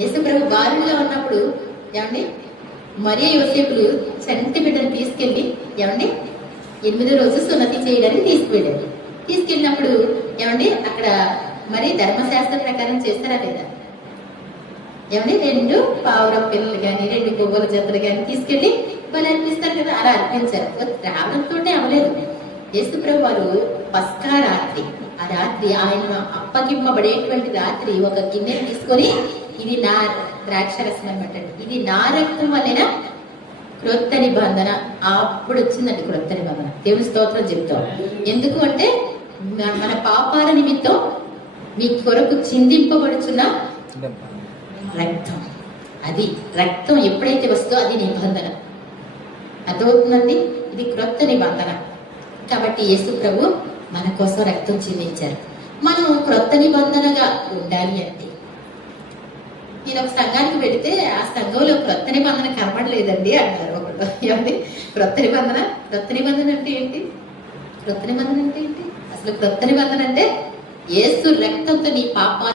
యేసుప్రభు బాలుడిగా ఉన్నప్పుడు ఏమండి మరియ యోసేపులు చంటి బిడ్డను తీసుకెళ్ళి ఏమండి 8వ రోజు సున్నతి చేయడానికి తీసుకెళ్ళినప్పుడు ఏమండి అక్కడ మరి ధర్మశాస్త్ర ప్రకారం చేస్తారా లేదా? ఏమండి 2 పావురం పిల్లలు కానీ 2 గొవ్వల జతలు కానీ తీసుకెళ్ళి వాళ్ళు అర్పిస్తారు కదా, అలా అర్పించారు. రావడంతో అవలేదు. యేసుప్రభు వారు పస్కా రాత్రి, ఆ రాత్రి ఆయన అప్పగింపబడేటువంటి రాత్రి ఒక గిన్నె తీసుకొని, ఇది నా ద్రాక్షరసం అనమాట, ఇది నా రక్తం వలన క్రొత్త నిబంధన. అప్పుడు వచ్చిందండి క్రొత్త నిబంధన. దేవుని స్తోత్రం చెప్తాం. ఎందుకు అంటే మన పాపాల నిమిత్తం మీ కొరకు చిందింపబడుచున్న రక్తం. అది రక్తం ఎప్పుడైతే వస్తుందో అది నిబంధన. అర్థమవుతుందండి? ఇది క్రొత్త నిబంధన. కాబట్టి యేసు ప్రభు మన కోసం రక్తం చిందించారు. మనం క్రొత్త నిబంధనగా ఉండాలి అంటే, నేను ఒక సంఘానికి వెళితే ఆ సంఘంలో క్రొత్త నిబంధన కనపడలేదండి అన్నారు ఒకటి. ఏమండి క్రొత్త నిబంధన అంటే ఏంటి? క్రొత్త నిబంధన అంటే ఏంటి? అసలు క్రొత్త నిబంధన అంటే యేసు రక్తంతో నీ పాప